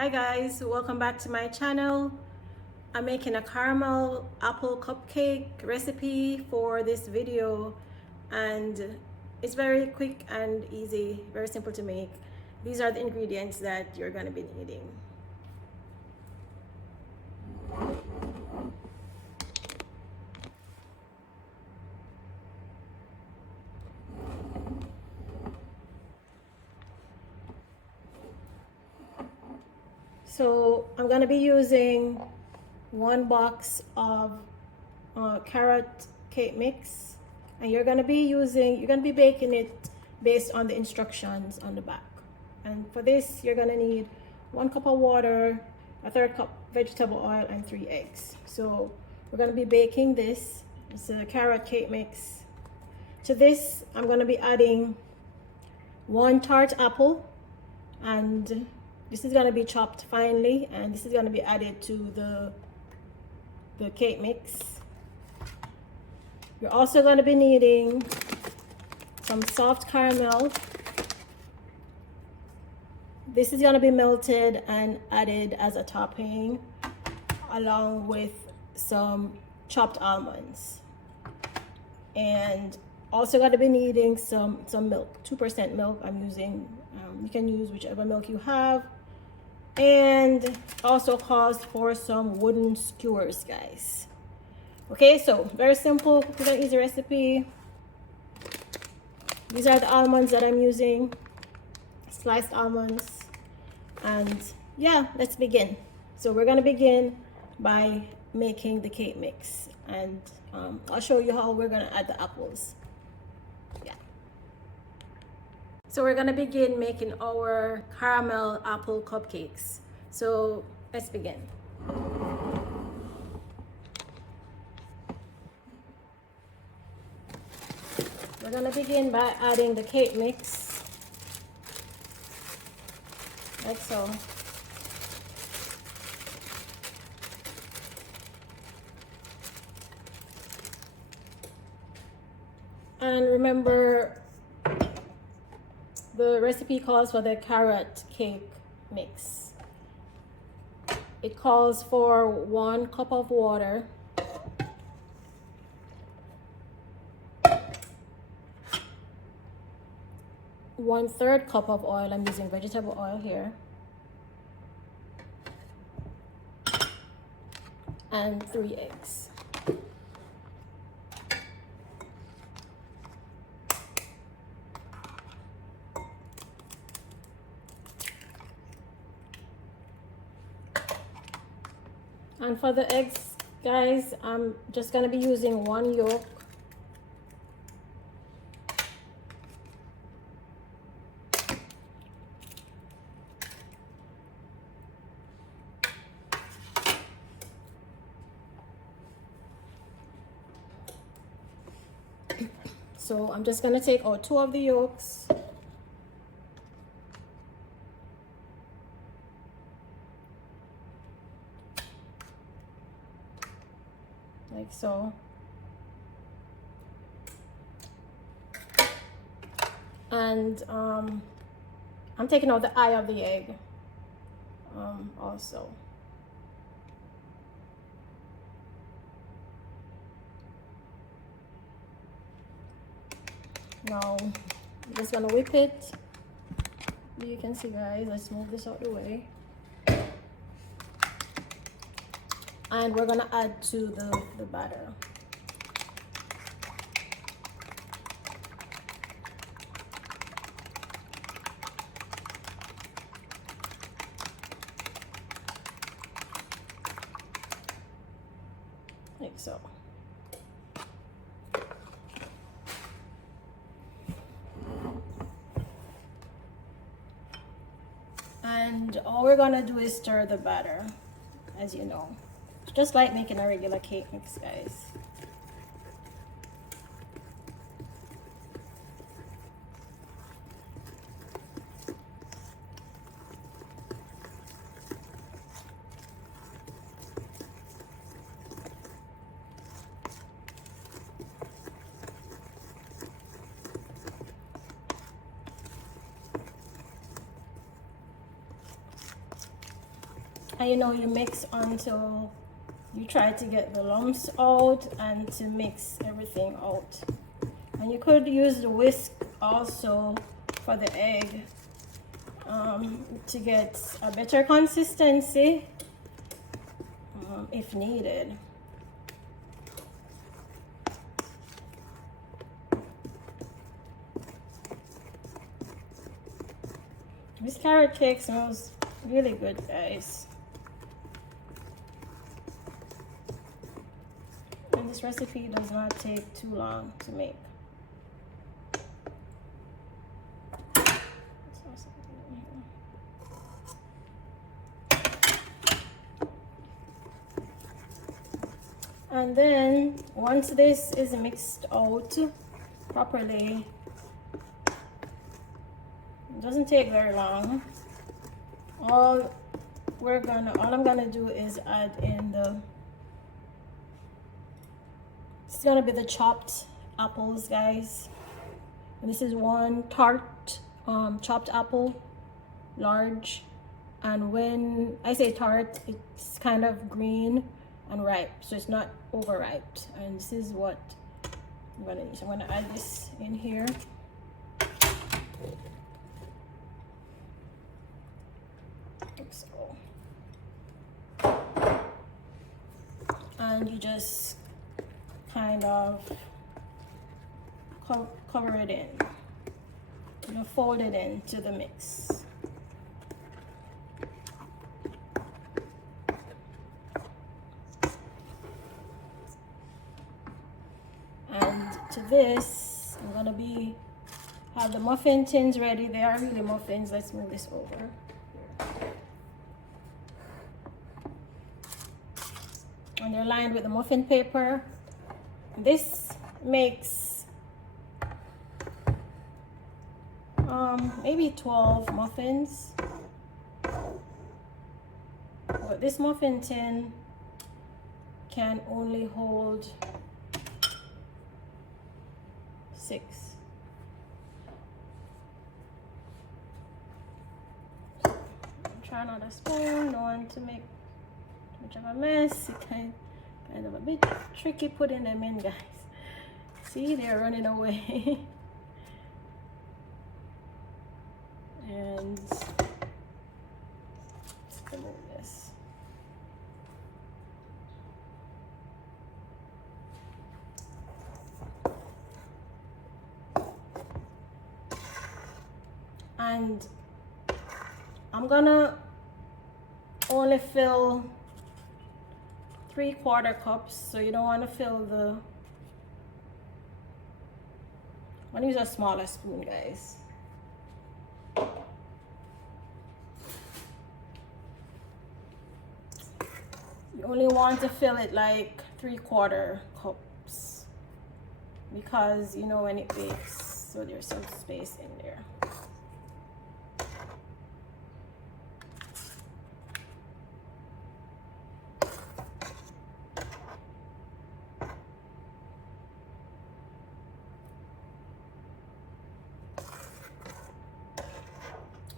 Hi guys, welcome back to my channel. I'm making a caramel apple cupcake recipe for this video, and it's very quick and easy, very simple to make. These are the ingredients that you're going to be needing. So I'm going to be using 1 box of carrot cake mix, and you're going to be baking it based on the instructions on the back. And for this, you're going to need 1 cup of water, a 1/3 cup vegetable oil, and 3 eggs. So we're going to be baking this. It's a carrot cake mix. To this, I'm going to be adding 1 tart apple, and this is going to be chopped finely, and this is going to be added to the cake mix. You're also going to be needing some soft caramel. This is going to be melted and added as a topping, along with some chopped almonds. And also going to be needing some milk, 2% milk I'm using. You can use whichever milk you have. And also calls for some wooden skewers, guys. Okay, so very simple, quick and easy recipe. These are the almonds that I'm using, sliced almonds. And yeah, let's begin. So we're gonna begin by making the cake mix, and I'll show you how we're gonna add the apples. Yeah. So we're gonna begin making our caramel apple cupcakes. So let's begin. We're gonna begin by adding the cake mix, like so. And remember, the recipe calls for the carrot cake mix. It calls for 1 cup of water, 1/3 cup of oil. I'm using vegetable oil here, and 3 eggs. And for the eggs, guys, I'm just going to be using 1 yolk, so I'm just going to take out 2 of the yolks. Like so. And I'm taking out the eye of the egg also. Now I'm just gonna whip it. You can see, guys, let's move this out of the way. And we're gonna add to the batter. Like so. And all we're gonna do is stir the batter, as you know. Just like making a regular cake mix, guys. And you know, you mix until you try to get the lumps out and to mix everything out. And you could use the whisk also for the egg to get a better consistency if needed. This carrot cake smells really good, guys. And this recipe does not take too long to make. And then once this is mixed out properly, it doesn't take very long. All I'm gonna do is add in it's gonna be the chopped apples, guys. And this is one tart chopped apple, large. And when I say tart, it's kind of green and ripe, so it's not overripe. And this is what I'm gonna use. I'm gonna add this in here. So, and you just kind of cover it in, you know, fold it into the mix. And to this, I'm gonna have the muffin tins ready. They are really muffins. Let's move this over. And they're lined with the muffin paper. This makes maybe 12 muffins. But this muffin tin can only hold 6. Try not to spoon, don't want to make too much of a mess. It kind of a bit tricky putting them in, guys. See, they're running away. And let's remove this. And I'm gonna only fill 3/4 cups, so you don't want to fill the. I'm gonna use a smaller spoon, guys. You only want to fill it like 3/4 cups because you know when it bakes, so there's some space in there.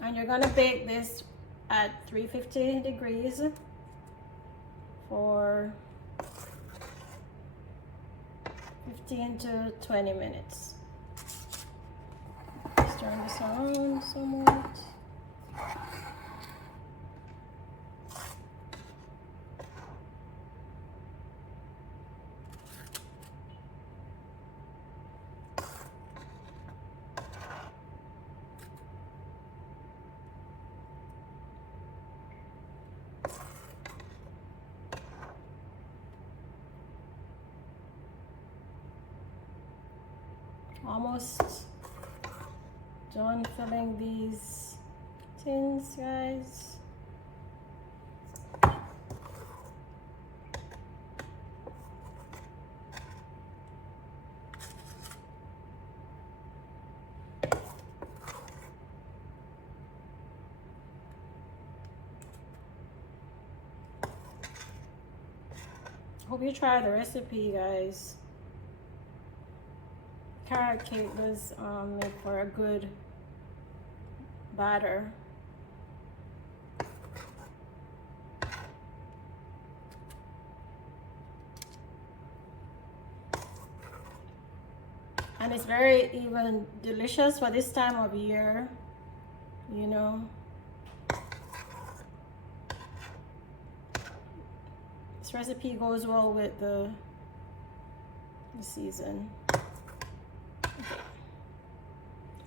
And you're gonna bake this at 350 degrees for 15 to 20 minutes. Just turn this around somewhat. Almost done filling these tins, guys. Hope you try the recipe, guys. Carrot cake was made for a good batter. And it's very even delicious for this time of year, you know. This recipe goes well with the season. Okay.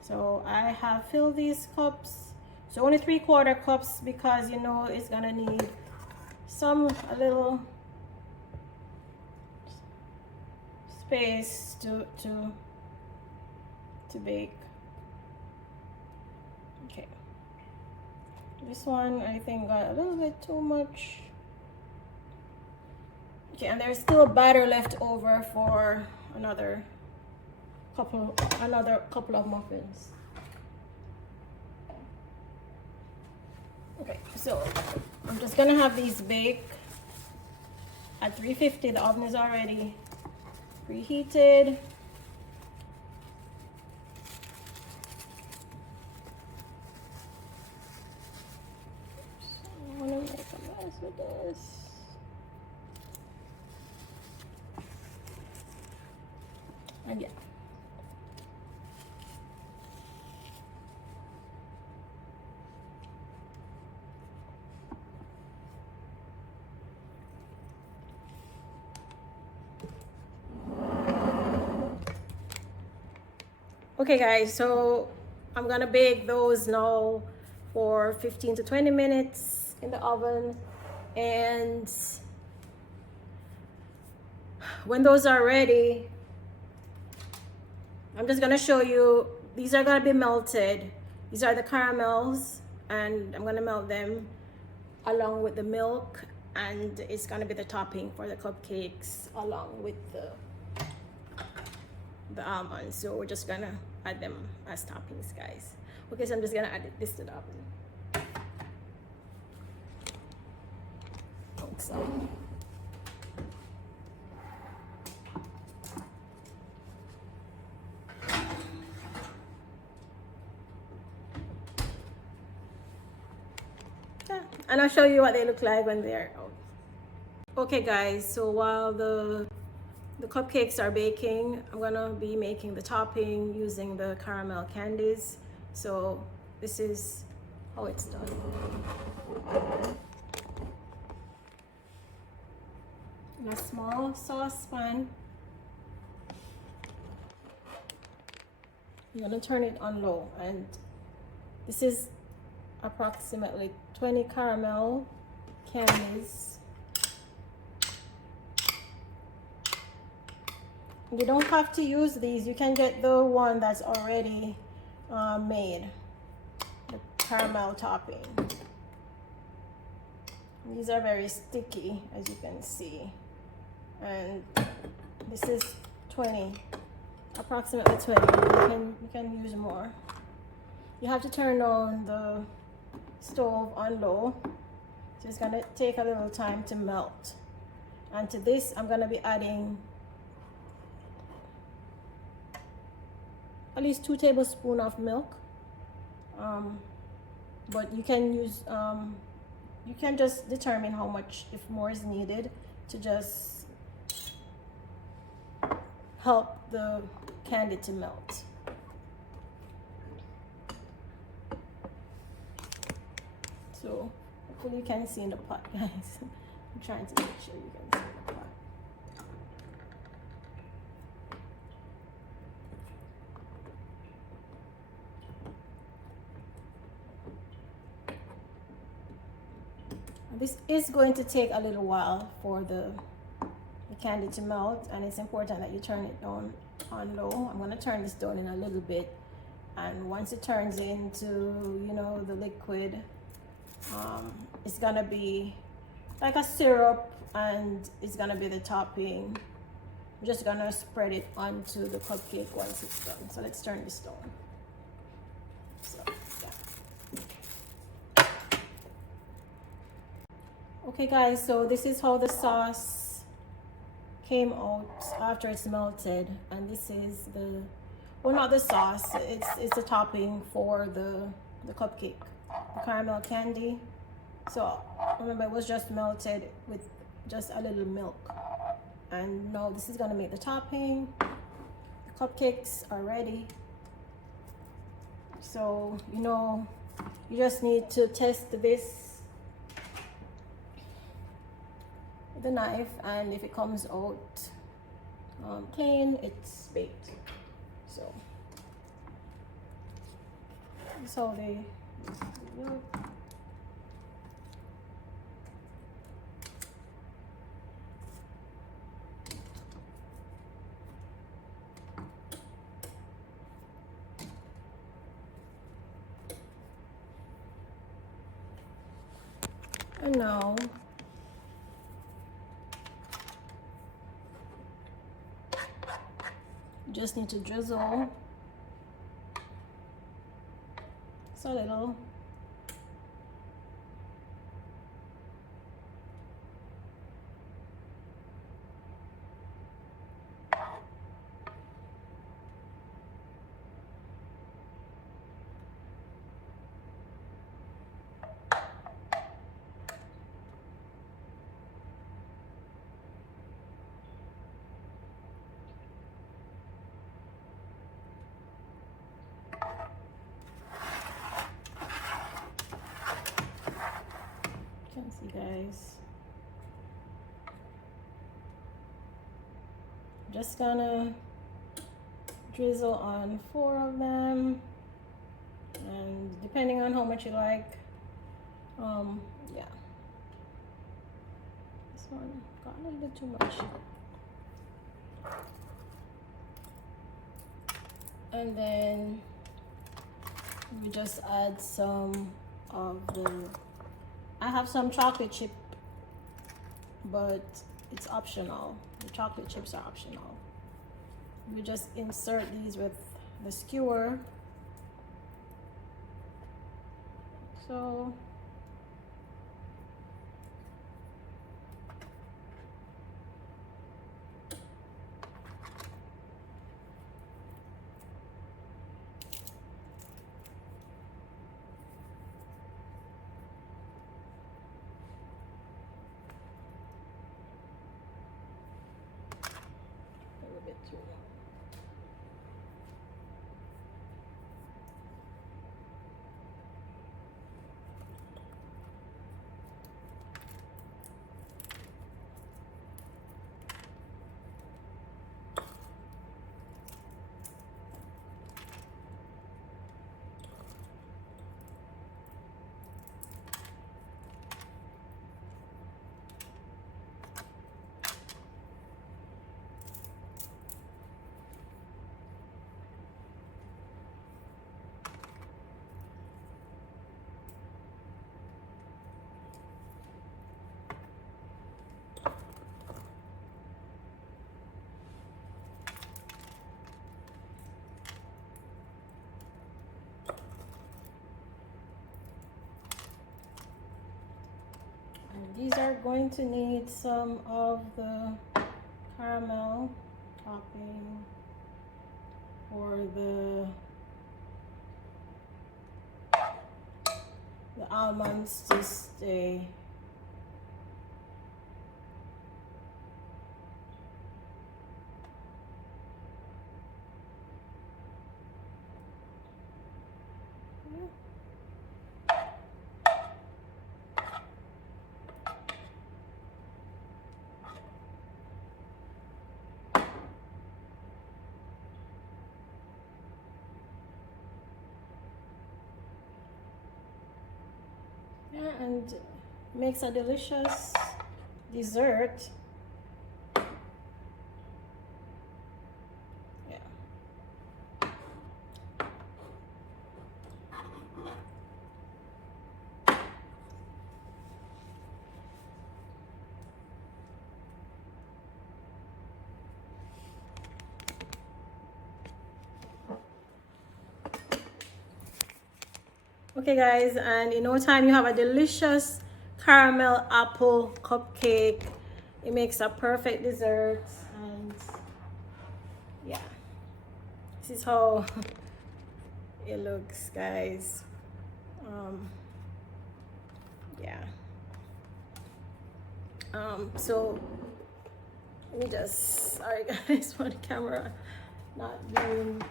So I have filled these cups. So only 3/4 cups because you know it's gonna need a little space to bake. Okay. This one I think got a little bit too much. Okay, and there's still batter left over for another couple of muffins. Okay, so I'm just gonna have these bake at 350. The oven is already preheated. So I wanna make a mess with this. And yeah. Okay guys, so I'm gonna bake those now for 15 to 20 minutes in the oven, and when those are ready, I'm just gonna show you, these are gonna be melted. These are the caramels, and I'm gonna melt them along with the milk, and it's gonna be the topping for the cupcakes along with the almonds. So we're just gonna add them as toppings, guys. Okay, so I'm just gonna add this to the oven. So. Yeah, and I'll show you what they look like when they're out. Okay guys, so while the cupcakes are baking, I'm gonna be making the topping using the caramel candies. So this is how it's done. In a small saucepan, you're gonna turn it on low, and this is approximately 20 caramel candies. You don't have to use these. You can get the one that's already made, the caramel topping. These are very sticky, as you can see, and this is 20, approximately 20. You can use more. You have to turn on the stove on low, so it's gonna take a little time to melt. And to this, I'm gonna be adding at least 2 tablespoons of milk, but you can use you can just determine how much, if more is needed, to just help the candy to melt. So hopefully you can see in the pot, guys. I'm trying to make sure you can see in the pot. This is going to take a little while for the candy to melt, and it's important that you turn it down on low. I'm going to turn this down in a little bit, and once it turns into, you know, the liquid, it's going to be like a syrup, and it's going to be the topping. I'm just going to spread it onto the cupcake once it's done. So let's turn this down. So, yeah. Okay guys, so this is how the sauce came out after it's melted, and this is the, well, not the sauce, it's the topping for the cupcake, the caramel candy. So remember, it was just melted with just a little milk, and now this is gonna make the topping. The cupcakes are ready. So you know, you just need to test this with a knife, and if it comes out clean, it's baked. So that's how they look. And now you just need to drizzle just a little. You can see, guys. Just gonna drizzle on 4 of them, and depending on how much you like, yeah, this one got a little bit too much. And then we just add some of the, I have some chocolate chip, but it's optional. The chocolate chips are optional. We just insert these with the skewer. So a little bit too long. These are going to need some of the caramel topping for the almonds to stay. Yeah, and makes a delicious dessert. Yeah. Okay guys, and in no time you have a delicious caramel apple cupcake. It makes a perfect dessert, and yeah, this is how it looks, guys. Yeah. So let me just, sorry guys for the camera. not being.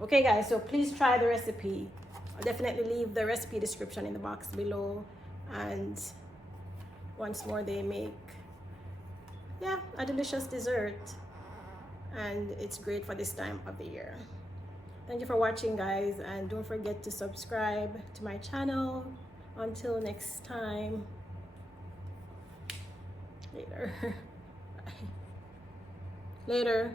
Okay guys, so please try the recipe. I'll definitely leave the recipe description in the box below. And once more, they make, yeah, a delicious dessert, and it's great for this time of the year. Thank you for watching guys, and don't forget to subscribe to my channel. Until next time, later. Bye. Later.